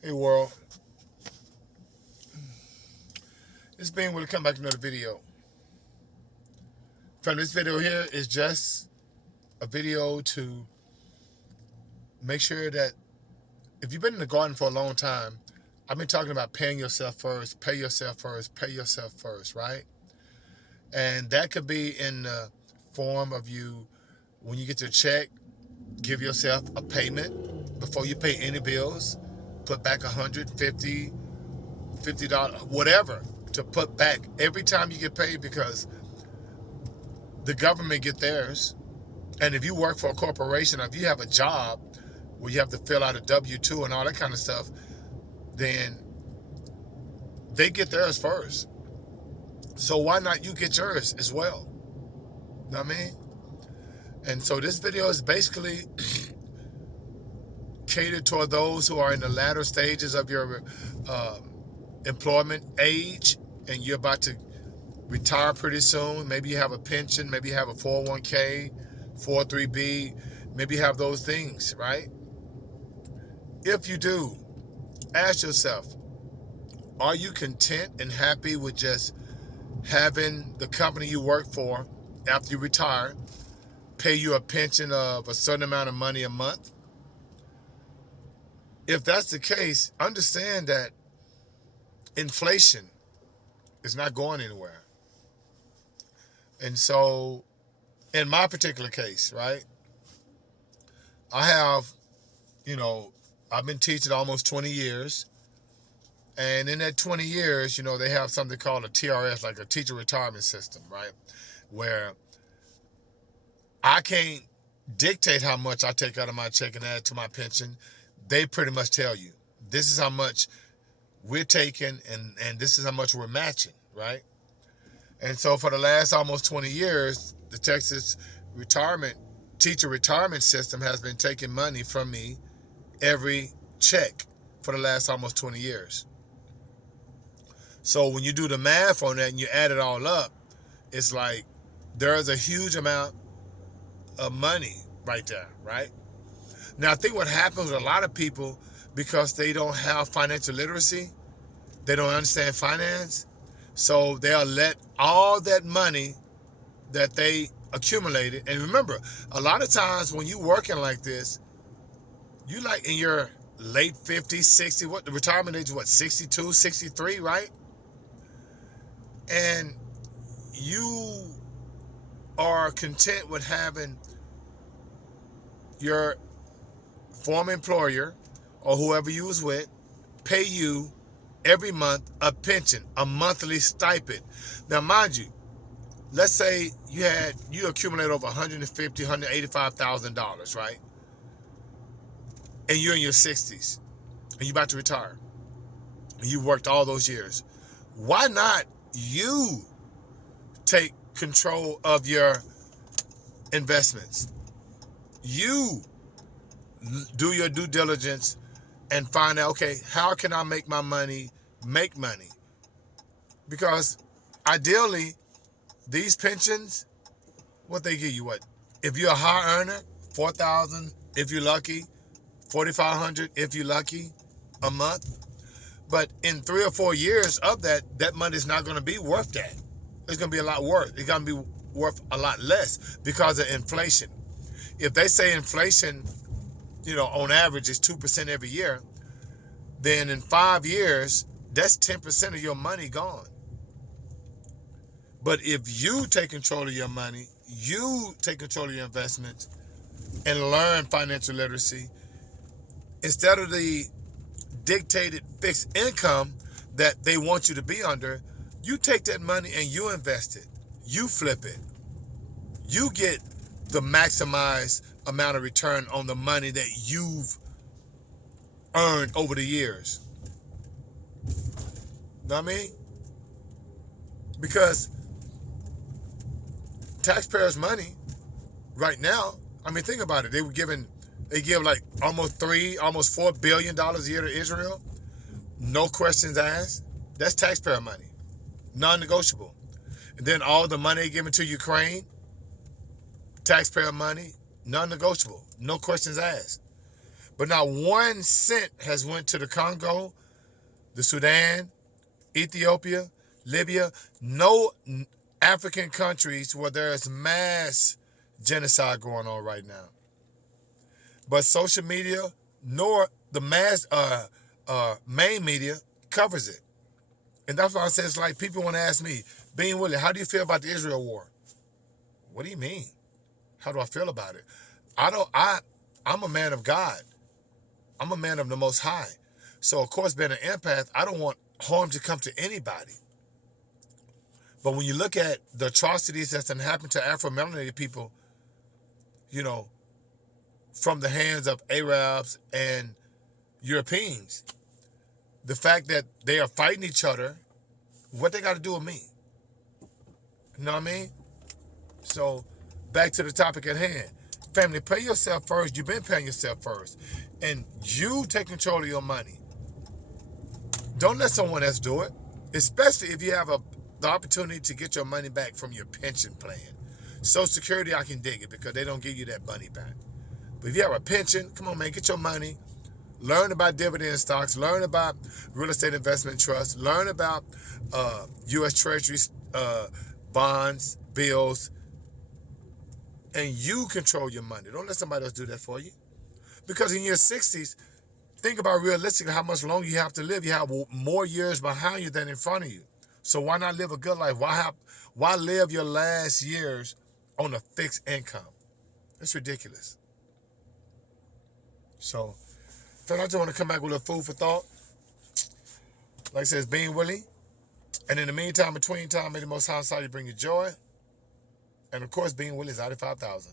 Hey world, it's Bean. Will come back to another video. From this video here is just a video to make sure that if you've been in the garden for a long time, I've been talking about paying yourself first, pay yourself first, pay yourself first, right? And that could be in the form of you, when you get your check, give yourself a payment before you pay any bills. Put back $150, $50, whatever, to put back every time you get paid, because the government get theirs. And if you work for a corporation, or if you have a job where you have to fill out a W-2 and all that kind of stuff, then they get theirs first. So why not you get yours as well? You know what I mean? And so this video is basically catered toward those who are in the latter stages of your employment age, and you're about to retire pretty soon. Maybe you have a pension, maybe you have a 401k, 403b, maybe you have those things, right? If you do, ask yourself, are you content and happy with just having the company you work for after you retire pay you a pension of a certain amount of money a month? If that's the case, understand that inflation is not going anywhere. And so in my particular case, right, I have, I've been teaching almost 20 years. And in that 20 years, they have something called a TRS, like a teacher retirement system, right? Where I can't dictate how much I take out of my check and add to my pension. They pretty much tell you, this is how much we're taking and this is how much we're matching, right? And so for the last almost 20 years, the Texas teacher retirement system has been taking money from me every check for the last almost 20 years. So when you do the math on that and you add it all up, it's like there's a huge amount of money right there, right? Now, I think what happens with a lot of people, because they don't have financial literacy, they don't understand finance, so they'll let all that money that they accumulated, and remember, a lot of times when you working like this, you like in your late 50s, 60s, what the retirement age is, what, 62, 63, right? And you are content with having your former employer or whoever you was with pay you every month a pension, a monthly stipend. Now, mind you, let's say you accumulate over $150,000, $185,000, right? And you're in your 60s and you're about to retire and you worked all those years. Why not you take control of your investments? You do your due diligence and find out, okay, how can I make my money make money? Because ideally, these pensions, what they give you, what? If you're a high earner, $4,000 if you're lucky, $4,500 if you're lucky a month. But in 3 or 4 years of that money is not going to be worth that. It's going to be a lot worth. It's going to be worth a lot less because of inflation. If they say inflation, on average is 2% every year, then in 5 years, that's 10% of your money gone. But if you take control of your money, you take control of your investments and learn financial literacy, instead of the dictated fixed income that they want you to be under, you take that money and you invest it. You flip it. You get the maximized amount of return on the money that you've earned over the years. Know what I mean? Because taxpayers' money right now, think about it. They give like almost $4 billion a year to Israel. No questions asked. That's taxpayer money. Non-negotiable. And then all the money given to Ukraine, taxpayer money, non-negotiable. No questions asked. But not 1 cent has went to the Congo, the Sudan, Ethiopia, Libya, no African countries where there is mass genocide going on right now. But social media, nor the main media covers it. And that's why I say it's like people want to ask me, Bean Willie, how do you feel about the Israel war? What do you mean? How do I feel about it? I'm a man of God. I'm a man of the Most High. So, of course, being an empath, I don't want harm to come to anybody. But when you look at the atrocities that's happened to Afro-melanated people, you know, from the hands of Arabs and Europeans, the fact that they are fighting each other, what they got to do with me? You know what I mean? So, back to the topic at hand. Family, pay yourself first. You've been paying yourself first. And you take control of your money. Don't let someone else do it, especially if you have the opportunity to get your money back from your pension plan. Social Security, I can dig it because they don't give you that money back. But if you have a pension, come on, man, get your money. Learn about dividend stocks. Learn about real estate investment trusts. Learn about U.S. Treasury bonds, bills. And you control your money. Don't let somebody else do that for you. Because in your 60s, think about realistically how much longer you have to live. You have more years behind you than in front of you. So why not live a good life? Why live your last years on a fixed income? That's ridiculous. So, I just want to come back with a food for thought. Like I said, it's Bean Willie. And in the meantime, between time, may the Most High Society bring you joy. And of course, Bean Willie is out of 5,000.